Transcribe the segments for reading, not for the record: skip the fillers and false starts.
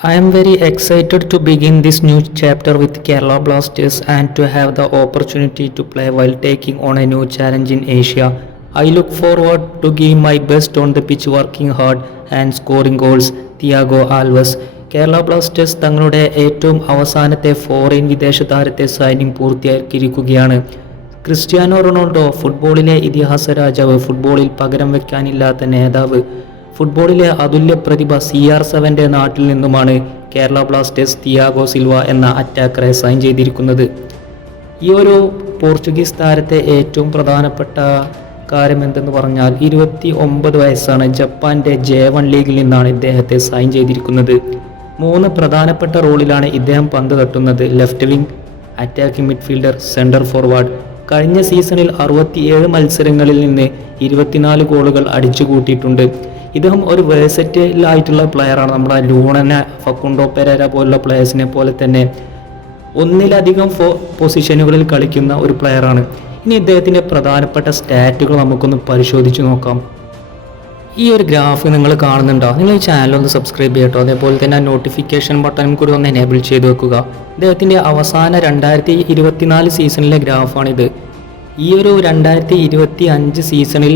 I am very excited to begin this new chapter with Kerala Blasters and to have the opportunity to play while taking on a new challenge in Asia. I look forward to giving my best on the pitch, working hard and scoring goals. Thiago Alves. Kerala Blasters തങ്ങളുടെ ഏറ്റവും അവസാനത്തെ foreign വിദേശ താരത്തെ signing പൂർത്തിയാക്കിയിരിക്കുകയാണ്. Cristiano Ronaldo ഫുട്ബോളിലെ ഇതിഹാസ രാജാവ്, ഫുട്ബോളിൽ പകരം വയ്ക്കാനില്ലാത്ത നേതാവ്, ഫുട്ബോളിലെ അതുല്യ പ്രതിഭ CR7 നാട്ടിൽ നിന്നുമാണ് കേരള ബ്ലാസ്റ്റേഴ്സ് തിയാഗോ സിൽവ എന്ന അറ്റാക്കറെ സൈൻ ചെയ്തിരിക്കുന്നത്. ഈ ഒരു പോർച്ചുഗീസ് താരത്തെ ഏറ്റവും പ്രധാനപ്പെട്ട കാര്യം എന്തെന്ന് പറഞ്ഞാൽ 29 വയസ്സാണ്. ജപ്പാന്റെ J1 ലീഗിൽ നിന്നാണ് ഇദ്ദേഹത്തെ സൈൻ ചെയ്തിരിക്കുന്നത്. 3 പ്രധാനപ്പെട്ട റോളിലാണ് ഇദ്ദേഹം പന്ത് തട്ടുന്നത്. Left wing, attacking midfielder, centre forward. കഴിഞ്ഞ സീസണിൽ 67 മത്സരങ്ങളിൽ നിന്ന് 24 ഗോളുകൾ അടിച്ചു കൂട്ടിയിട്ടുണ്ട്. ഇദ്ദേഹം ഒരു വേഴ്സറ്റൈൽ ആയിട്ടുള്ള പ്ലെയറാണ്. നമ്മുടെ ലൂണനെ, ഫക്കുണ്ടോ പെരേര പോലുള്ള പ്ലെയേഴ്സിനെ പോലെ തന്നെ ഒന്നിലധികം പൊസിഷനുകളിൽ കളിക്കുന്ന ഒരു പ്ലെയറാണ്. ഇനി ഇദ്ദേഹത്തിൻ്റെ പ്രധാനപ്പെട്ട സ്റ്റാറ്റുകൾ നമുക്കൊന്ന് പരിശോധിച്ച് നോക്കാം. ഈ ഒരു ഗ്രാഫ് നിങ്ങൾ കാണുന്നുണ്ടോ? നിങ്ങൾ ഈ ചാനൽ ഒന്ന് സബ്സ്ക്രൈബ് ചെയ്യട്ടോ. അതേപോലെ തന്നെ നോട്ടിഫിക്കേഷൻ ബട്ടണും കൂടി ഒന്ന് എനേബിൾ ചെയ്ത് വെക്കുക. ഇദ്ദേഹത്തിൻ്റെ അവസാന 2024 സീസണിലെ ഗ്രാഫാണിത്. ഈ ഒരു 2025 സീസണിൽ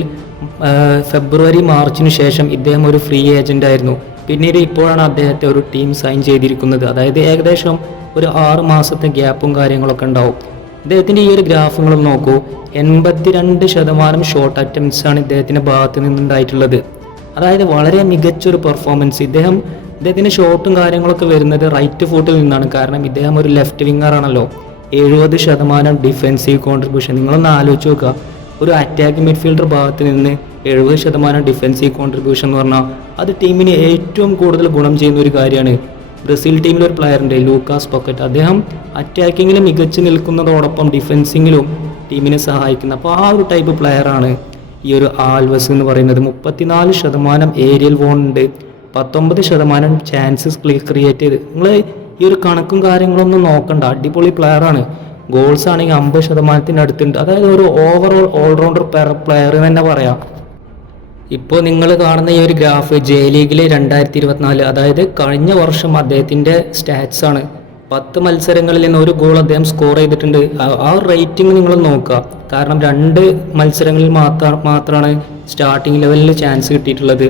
ഫെബ്രുവരി മാർച്ചിന് ശേഷം ഇദ്ദേഹം ഒരു ഫ്രീ ഏജൻ്റ് ആയിരുന്നു. പിന്നീട് ഇപ്പോഴാണ് അദ്ദേഹത്തെ ഒരു ടീം സൈൻ ചെയ്തിരിക്കുന്നത്. അതായത് ഏകദേശം ഒരു 6 മാസത്തെ ഗ്യാപ്പും കാര്യങ്ങളൊക്കെ ഉണ്ടാവും. ഇദ്ദേഹത്തിൻ്റെ ഈ ഒരു ഗ്രാഫുകളും നോക്കൂ. 82% ഷോട്ട് അറ്റംപ്റ്റ്സ് ആണ് ഇദ്ദേഹത്തിൻ്റെ ഭാഗത്ത് നിന്നുണ്ടായിട്ടുള്ളത്. അതായത് വളരെ മികച്ചൊരു പെർഫോമൻസ്. ഇദ്ദേഹത്തിൻ്റെ ഷോട്ടും കാര്യങ്ങളൊക്കെ വരുന്നത് റൈറ്റ് ഫുട്ടിൽ നിന്നാണ്. കാരണം ഇദ്ദേഹം ഒരു ലെഫ്റ്റ് വിങ്ങർ ആണല്ലോ. 70% ഡിഫെൻസീവ് കോൺട്രിബ്യൂഷൻ. നിങ്ങളൊന്ന് ആലോചിച്ച് നോക്കുക. ഒരു അറ്റാക്കിംഗ് മിഡ്ഫീൽഡർ ഭാഗത്ത് നിന്ന് 70% ഡിഫെൻസീവ് കോൺട്രിബ്യൂഷൻ എന്ന് പറഞ്ഞാൽ അത് ടീമിന് ഏറ്റവും കൂടുതൽ ഗുണം ചെയ്യുന്ന ഒരു കാര്യമാണ്. ബ്രസീൽ ടീമിലൊരു പ്ലെയറുണ്ട്, ലൂക്കാസ് പൊക്കറ്റ്. അദ്ദേഹം അറ്റാക്കിങ്ങിൽ മികച്ചു നിൽക്കുന്നതോടൊപ്പം ഡിഫെൻസിങ്ങിലും ടീമിനെ സഹായിക്കുന്ന, അപ്പോൾ ആ ഒരു ടൈപ്പ് പ്ലെയറാണ് ഈ ഒരു ആൽവസ് എന്ന് പറയുന്നത്. 34% ഏരിയൽ വോൺ ഉണ്ട്, 19% ചാൻസസ് ക്രിയേറ്റ് ചെയ്ത്. നിങ്ങൾ ഈ ഒരു കണക്കും കാര്യങ്ങളൊന്നും നോക്കണ്ട, അടിപൊളി പ്ലെയറാണ്. ഗോൾസ് ആണെങ്കിൽ 50% അടുത്തുണ്ട്. അതായത് ഒരു ഓവറോൾ ഓൾറൗണ്ടർ പ്ലെയർ തന്നെ പറയാം. ഇപ്പോൾ നിങ്ങൾ കാണുന്ന ഈ ഒരു ഗ്രാഫ് J ലീഗിലെ 2024, അതായത് കഴിഞ്ഞ വർഷം അദ്ദേഹത്തിൻ്റെ സ്റ്റാറ്റ്സ് ആണ്. 10 മത്സരങ്ങളിൽ നിന്ന് 1 ഗോൾ അദ്ദേഹം സ്കോർ ചെയ്തിട്ടുണ്ട്. ആ റേറ്റിംഗ് നിങ്ങൾ നോക്കുക. കാരണം 2 മത്സരങ്ങളിൽ മാത്രമാണ് സ്റ്റാർട്ടിംഗ് ലെവലിൽ ചാൻസ് കിട്ടിയിട്ടുള്ളത്.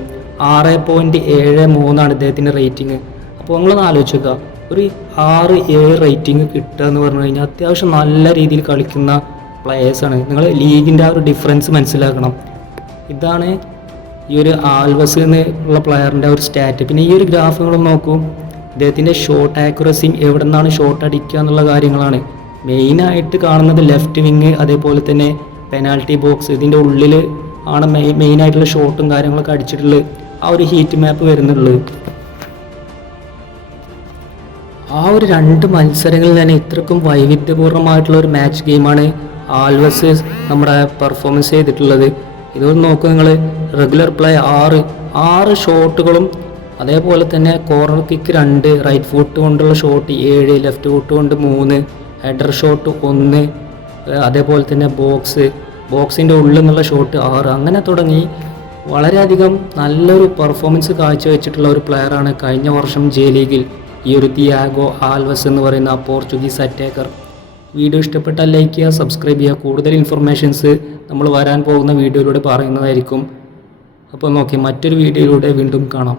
6.73 ഇദ്ദേഹത്തിൻ്റെ റേറ്റിംഗ്. അപ്പോൾ നിങ്ങളൊന്ന് ആലോചിക്കുക, ഒരു 6-7 റേറ്റിംഗ് കിട്ടുക എന്ന് പറഞ്ഞു കഴിഞ്ഞാൽ അത്യാവശ്യം നല്ല രീതിയിൽ കളിക്കുന്ന പ്ലെയേഴ്സാണ്. നിങ്ങൾ ലീഗിൻ്റെ ആ ഒരു ഡിഫറൻസ് മനസ്സിലാക്കണം. ഇതാണ് ഈ ഒരു ആൽവസ് എന്നുള്ള പ്ലെയറിൻ്റെ ഒരു സ്റ്റാറ്റ്. പിന്നെ ഈ ഒരു ഗ്രാഫുകളും നോക്കൂ. ഇദ്ദേഹത്തിൻ്റെ ഷോട്ട് ആക്യുറസിയും എവിടെ നിന്നാണ് ഷോട്ട് അടിക്കുക എന്നുള്ള കാര്യങ്ങളാണ് മെയിനായിട്ട് കാണുന്നത്. ലെഫ്റ്റ് വിങ്, അതേപോലെ തന്നെ പെനാൽറ്റി ബോക്സ്, ഇതിൻ്റെ ഉള്ളിൽ ആണ് മെയിനായിട്ടുള്ള ഷോട്ടും കാര്യങ്ങളൊക്കെ അടിച്ചിട്ടുള്ളത്. ആ ഒരു ഹീറ്റ് മാപ്പ് വരുന്നുള്ളത്. ആ ഒരു 2 മത്സരങ്ങളിൽ തന്നെ ഇത്രക്കും വൈവിധ്യപൂർണ്ണമായിട്ടുള്ള ഒരു മാച്ച് ഗെയിമാണ് ആൽവസ് നമ്മുടെ പെർഫോമൻസ് ചെയ്തിട്ടുള്ളത്. ഇതൊന്ന് നോക്കൂ നിങ്ങൾ. റെഗുലർ പ്ലേ 6 ഷോട്ടുകളും, അതേപോലെ തന്നെ കോർണർ കിക്ക് 2, റൈറ്റ് ഫുട്ട് കൊണ്ടുള്ള ഷോട്ട് 7, ലെഫ്റ്റ് ഫുട്ട് കൊണ്ട് 3, ഹെഡർ ഷോട്ട് 1, അതേപോലെ തന്നെ ബോക്സിൻ്റെ ഉള്ളിൽ നിന്നുള്ള ഷോട്ട് 6, അങ്ങനെ തുടങ്ങി വളരെയധികം നല്ലൊരു പെർഫോമൻസ് കാഴ്ചവെച്ചിട്ടുള്ള ഒരു പ്ലെയറാണ് കഴിഞ്ഞ വർഷം J ലീഗിൽ ഈ ഒരു തിയാഗോ ആൽവസ് എന്ന് പറയുന്ന പോർച്ചുഗീസ് അറ്റാക്കർ. വീഡിയോ ഇഷ്ടപ്പെട്ടാൽ ലൈക്ക് ചെയ്യുക, സബ്സ്ക്രൈബ് ചെയ്യുക. കൂടുതൽ ഇൻഫർമേഷൻസ് നമ്മൾ വരാൻ പോകുന്ന വീഡിയോയിലൂടെ പറയുന്നതായിരിക്കും. അപ്പോൾ നോക്കി മറ്റൊരു വീഡിയോയിലൂടെ വീണ്ടും കാണാം.